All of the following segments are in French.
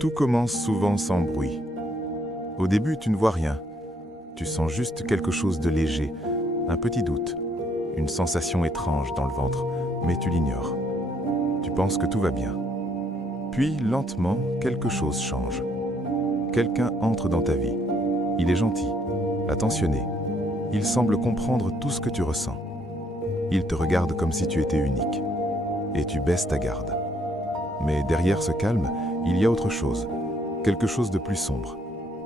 Tout commence souvent sans bruit. Au début, tu ne vois rien. Tu sens juste quelque chose de léger, un petit doute, une sensation étrange dans le ventre, mais tu l'ignores. Tu penses que tout va bien. Puis, lentement, quelque chose change. Quelqu'un entre dans ta vie. Il est gentil, attentionné. Il semble comprendre tout ce que tu ressens. Il te regarde comme si tu étais unique. Et tu baisses ta garde. Mais derrière ce calme, il y a autre chose. Quelque chose de plus sombre.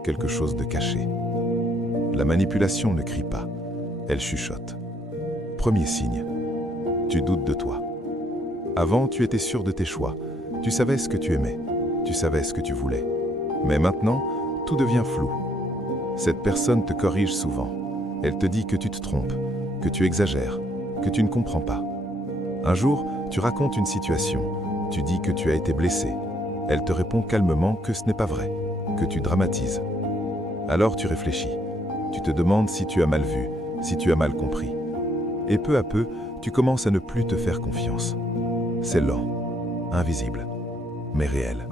Quelque chose de caché. La manipulation ne crie pas. Elle chuchote. Premier signe. Tu doutes de toi. Avant, tu étais sûr de tes choix. Tu savais ce que tu aimais. Tu savais ce que tu voulais. Mais maintenant, tout devient flou. Cette personne te corrige souvent. Elle te dit que tu te trompes, que tu exagères, que tu ne comprends pas. Un jour, tu racontes une situation. Tu dis que tu as été blessé. Elle te répond calmement que ce n'est pas vrai, que tu dramatises. Alors tu réfléchis. Tu te demandes si tu as mal vu, si tu as mal compris. Et peu à peu, tu commences à ne plus te faire confiance. C'est lent, invisible, mais réel.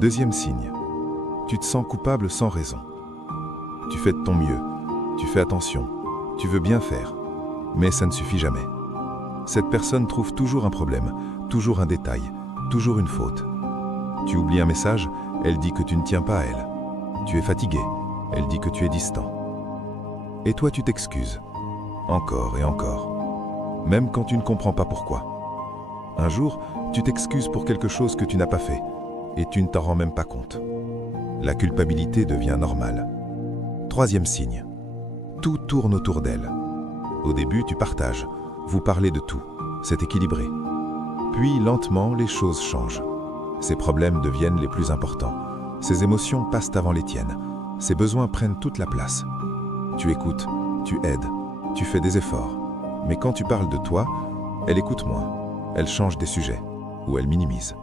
Deuxième signe. Tu te sens coupable sans raison. Tu fais de ton mieux, tu fais attention, tu veux bien faire, mais ça ne suffit jamais. Cette personne trouve toujours un problème, toujours un détail, toujours une faute. Tu oublies un message, elle dit que tu ne tiens pas à elle. Tu es fatigué, elle dit que tu es distant. Et toi tu t'excuses, encore et encore, même quand tu ne comprends pas pourquoi. Un jour, tu t'excuses pour quelque chose que tu n'as pas fait, et tu ne t'en rends même pas compte. La culpabilité devient normale. Troisième signe. Tout tourne autour d'elle. Au début, tu partages, vous parlez de tout, c'est équilibré. Puis, lentement, les choses changent. Ses problèmes deviennent les plus importants. Ses émotions passent avant les tiennes. Ses besoins prennent toute la place. Tu écoutes, tu aides, tu fais des efforts. Mais quand tu parles de toi, elle écoute moins. Elle change des sujets, ou elle minimise.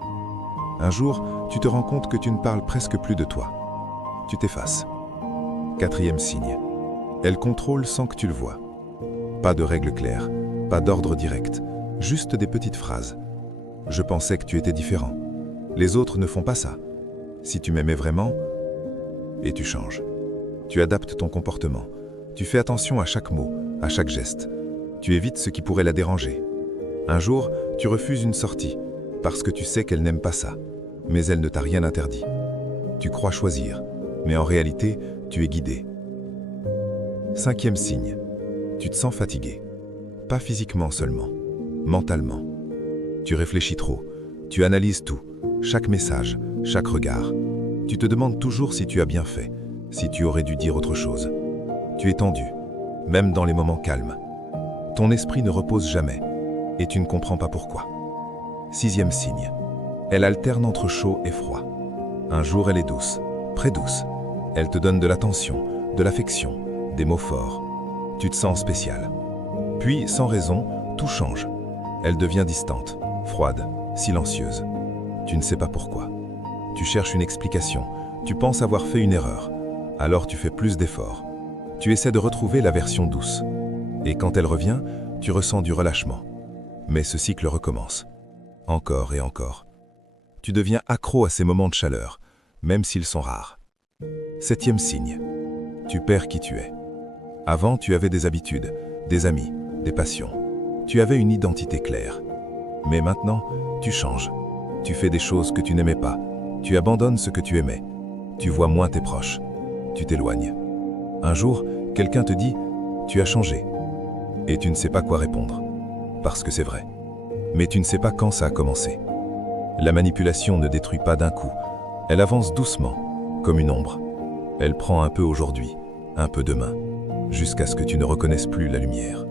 Un jour, tu te rends compte que tu ne parles presque plus de toi. Tu t'effaces. Quatrième signe. Elle contrôle sans que tu le vois. Pas de règles claires, pas d'ordre direct, juste des petites phrases. Je pensais que tu étais différent. Les autres ne font pas ça. Si tu m'aimais vraiment, et tu changes. Tu adaptes ton comportement. Tu fais attention à chaque mot, à chaque geste. Tu évites ce qui pourrait la déranger. Un jour, tu refuses une sortie, parce que tu sais qu'elle n'aime pas ça. Mais elle ne t'a rien interdit. Tu crois choisir, mais en réalité, tu es guidé. Cinquième signe. Tu te sens fatigué. Pas physiquement seulement, mentalement. Tu réfléchis trop. Tu analyses tout, chaque message, chaque regard. Tu te demandes toujours si tu as bien fait, si tu aurais dû dire autre chose. Tu es tendu, même dans les moments calmes. Ton esprit ne repose jamais, et tu ne comprends pas pourquoi. Sixième signe. Elle alterne entre chaud et froid. Un jour, elle est douce, très douce. Elle te donne de l'attention, de l'affection, des mots forts. Tu te sens spécial. Puis, sans raison, tout change. Elle devient distante, froide, silencieuse. Tu ne sais pas pourquoi. Tu cherches une explication. Tu penses avoir fait une erreur. Alors tu fais plus d'efforts. Tu essaies de retrouver la version douce. Et quand elle revient, tu ressens du relâchement. Mais ce cycle recommence. Encore et encore. Tu deviens accro à ces moments de chaleur, même s'ils sont rares. Septième signe. Tu perds qui tu es. Avant, tu avais des habitudes, des amis, des passions. Tu avais une identité claire. Mais maintenant, tu changes. Tu fais des choses que tu n'aimais pas. Tu abandonnes ce que tu aimais. Tu vois moins tes proches. Tu t'éloignes. Un jour, quelqu'un te dit « Tu as changé ». Et tu ne sais pas quoi répondre. Parce que c'est vrai. Mais tu ne sais pas quand ça a commencé. La manipulation ne détruit pas d'un coup. Elle avance doucement, comme une ombre. Elle prend un peu aujourd'hui, un peu demain, jusqu'à ce que tu ne reconnaisses plus la lumière.